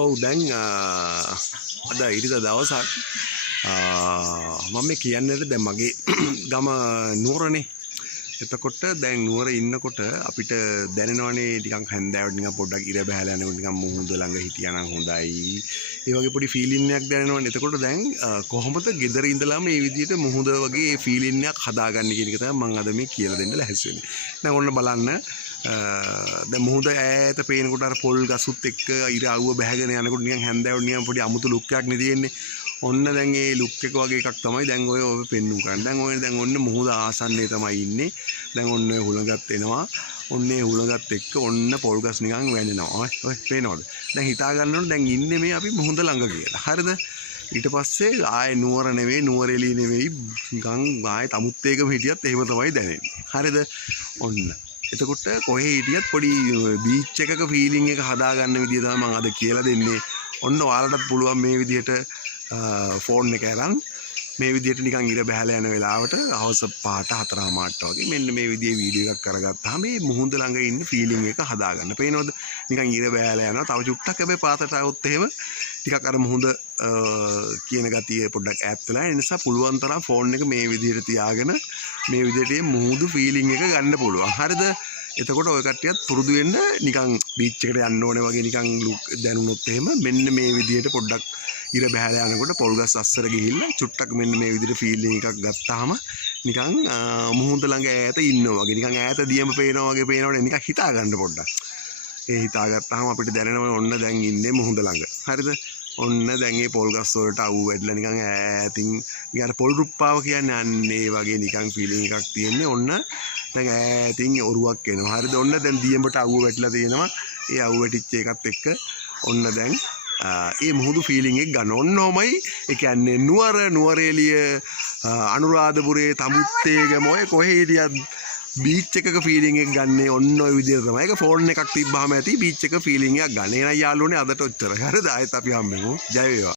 ඔව් දැන් අද ඉරිදා දවසක් මම මේ කියන්නේ දැන් මගේ ගම නුවරනේ. එතකොට දැන් නුවර ඉන්නකොට අපිට දැනෙනවනේ ටිකක් හැන්දෑවට නිකන් පොඩ්ඩක් ඉර බහැලා යනකොට නිකන් මුහුද ළඟ හිටියානම් හොඳයි. ඒ වගේ පොඩි ෆීලින් එකක් දැනෙනවනේ. එතකොට දැන් කොහොමද ගෙදර ඉඳලාම මේ විදිහට මුහුද වගේ ෆීලින් එකක් හදාගන්නේ කියන එක තමයි මම අද මේ කියලා දෙන්න ලැහැස් වෙන්නේ. දැන් ඔන්න බලන්න දැන් මුහුද ඈත පේනකොට අර පොල් ගසුත් එක්ක ඉර අවුව බැහැගෙන යනකොට නිකන් හැන්දෑවට නිකන් පොඩි අමුතු ලුක් එකක් නේ තියෙන්නේ. ඔන්න දැන් ඒ ලුක් එක වගේ එකක් තමයි දැන් ඔය පෙන්නුම් කරන්නේ. දැන් ඔන්න මුහුද ආසන්නයේ තමයි ඉන්නේ. දැන් ඔන්න ඔය හුලඟත් එනවා. ඔන්න ඒ හුලඟත් එක්ක ඔන්න පොල් ගස් නිකන් වැනෙනවා. ඔය පේනවද? දැන් හිතා ගන්නකොට දැන් ඉන්නේ මේ අපි මුහුද ළඟ කියලා. හරිද? ඊට පස්සේ ආයේ නුවර නෙවෙයි නුවරඑළිය නෙවෙයි නිකන් ආයේ තමුත්තේකම හිටියත් එහෙම තමයි දැනෙන්නේ. හරිද? ඔන්න එතකොට කොහේ හිටියත් පොඩි බීච් එකක ෆීලිං එක හදාගන්න විදිය තමයි මම අද කියලා දෙන්නේ. ඔන්න ඔයාලටත් පුළුවන් මේ විදිහට ෆෝන් එක අරන් මේ විදිහට නිකන් ඉර බහැලා යන වෙලාවට හවස 5:00-4:00 වගේ මෙන්න මේ විදිහේ වීඩියෝ එකක් කරගත්තාම මේ මුහුද ළඟ ඉන්න ෆීලිං එක හදාගන්න. පේනවද? නිකන් ඉර බහැලා යනවා. තව චුට්ටක් හැබැයි පාතට આવොත් එහෙම ටිකක් අර මුහුද කියන ගතිය පොඩ්ඩක් ඈත් වෙලා. ඒ නිසා පුළුවන් තරම් ෆෝන් එක මේ විදිහට තියාගෙන මේ විදිහට මුහුදු ෆීලිං එක ගන්න පුළුවන්. හරිද? එතකොට ඔය කට්ටියත් පුරුදු වෙන්න නිකන් බීච් එකට යන්න ඕනේ වගේ නිකන් දැනුනොත් එහෙම මෙන්න මේ විදිහට පොඩ්ඩක් ඉර බහැලා යනකොට පොල් ගස් අස්සර ගිහිල්ලා චුට්ටක් මෙන්න මේ විදිහට ෆීලිං එකක් ගත්තාම නිකන් මුහුද ළඟ ඈත ඉන්නවා වගේ නිකන් ඈත දියම පේනවා වගේ පේනවනේ නිකන් හිතා ගන්න පොඩ්ඩක්. ඒ හිතාගත්තාම අපිට දැනෙනවා ඔන්න දැන් ඉන්නේ මුහුද ළඟ. හරිද? ඔන්න දැන් මේ පොල් ගස් වලට අවු වැටලා නිකන් ඈතින් නිකන් අර පොල් රුප්පාව කියන්නේ අන්නේ වගේ නිකන් ෆීලිං එකක් තියෙන්නේ. ඔන්න දැන් ඈතින් ඔරුවක් එනවා. හරිද? ඔන්න දැන් දියඹට අවුව වැටලා තියෙනවා. ඒ අවුව වැටිච්ච එකත් එක්ක ඔන්න දැන් ඒ මුහුදු ෆීලිං එක ගන්න. ඔන්නෝමයි ඒ කියන්නේ නුවරඑළිය අනුරාධපුරේ තමුත්තේගම ඔය කොහේ හිටියත් බීච් එකක ෆීලිං එක ගන්න ඔන්න ඔය විදිහට තමයි. ඒක ෆෝන් එකක් තිබ්බාම ඇති බීච් එක ෆීලිං එකක් ගන්න. එහෙනම් යාළුවනේ අදට ඔච්චර. හරිද? ආයෙත් අපි හම්බෙමු. ජය වේවා.